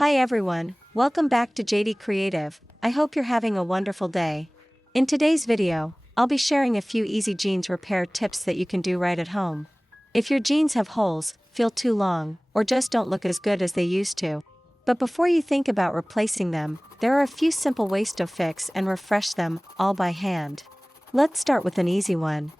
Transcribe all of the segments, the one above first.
Hi everyone, welcome back to Jady Kreativ. I hope you're having a wonderful day. In today's video, I'll be sharing a few easy jeans repair tips that you can do right at home. If your jeans have holes, feel too long, or just don't look as good as they used to. But before you think about replacing them, there are a few simple ways to fix and refresh them, all by hand. Let's start with an easy one.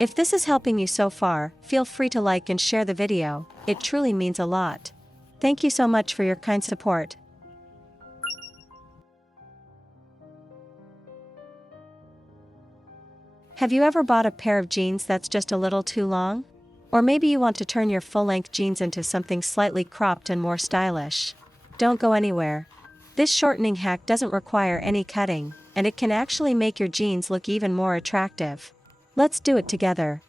If this is helping you so far, feel free to like and share the video, it truly means a lot. Thank you so much for your kind support. Have you ever bought a pair of jeans that's just a little too long? Or maybe you want to turn your full-length jeans into something slightly cropped and more stylish. Don't go anywhere. This shortening hack doesn't require any cutting, and it can actually make your jeans look even more attractive. Let's do it together.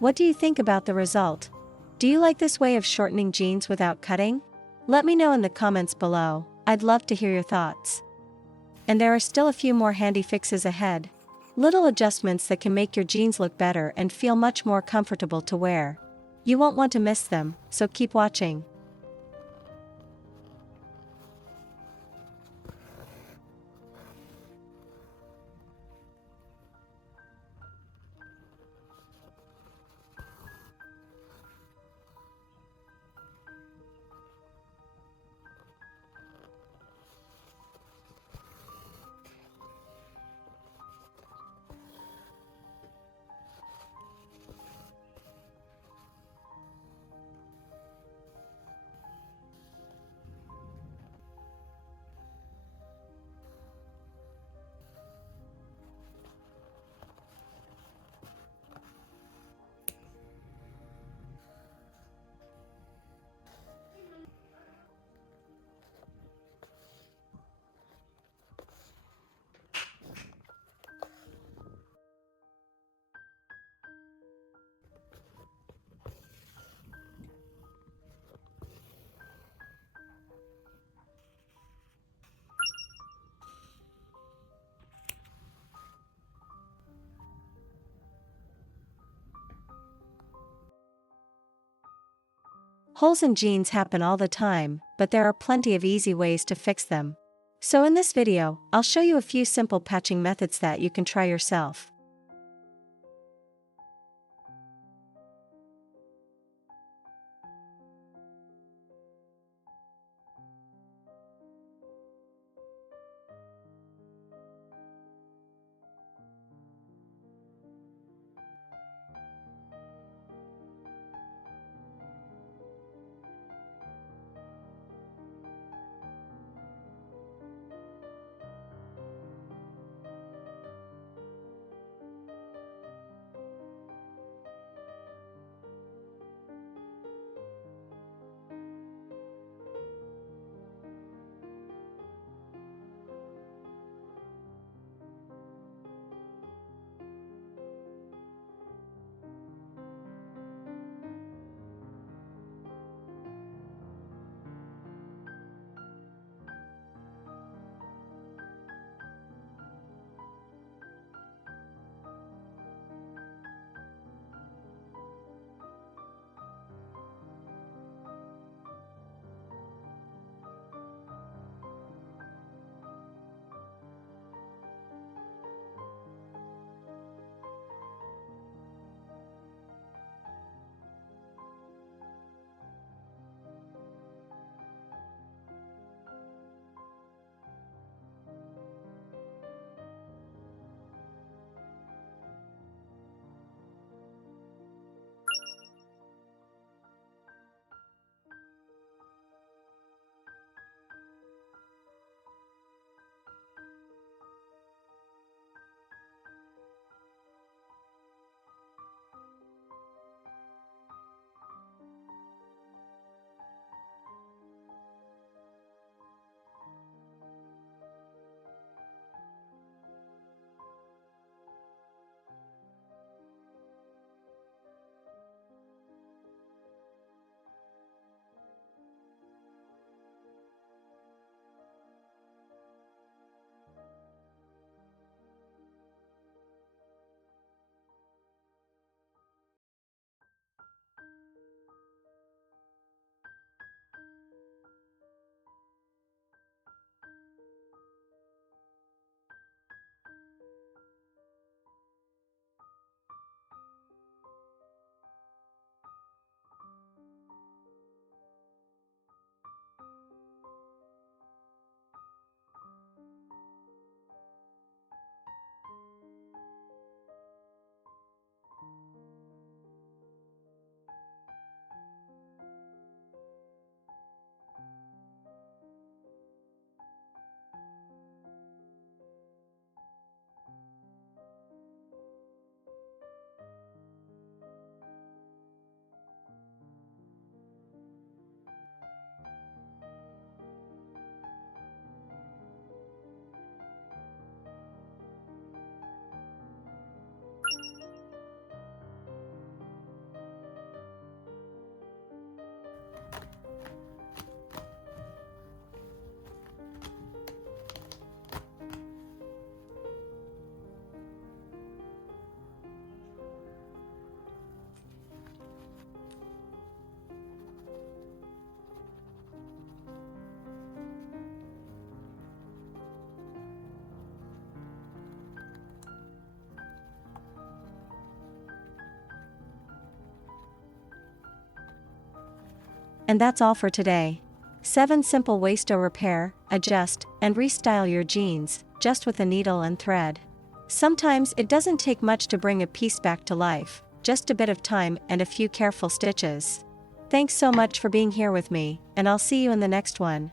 What do you think about the result? Do you like this way of shortening jeans without cutting? Let me know in the comments below, I'd love to hear your thoughts. And there are still a few more handy fixes ahead. Little adjustments that can make your jeans look better and feel much more comfortable to wear. You won't want to miss them, so keep watching. Holes in jeans happen all the time, but there are plenty of easy ways to fix them. So in this video, I'll show you a few simple patching methods that you can try yourself. And that's all for today. 7 simple ways to repair, adjust, and restyle your jeans, just with a needle and thread. Sometimes it doesn't take much to bring a piece back to life, just a bit of time and a few careful stitches. Thanks so much for being here with me, and I'll see you in the next one.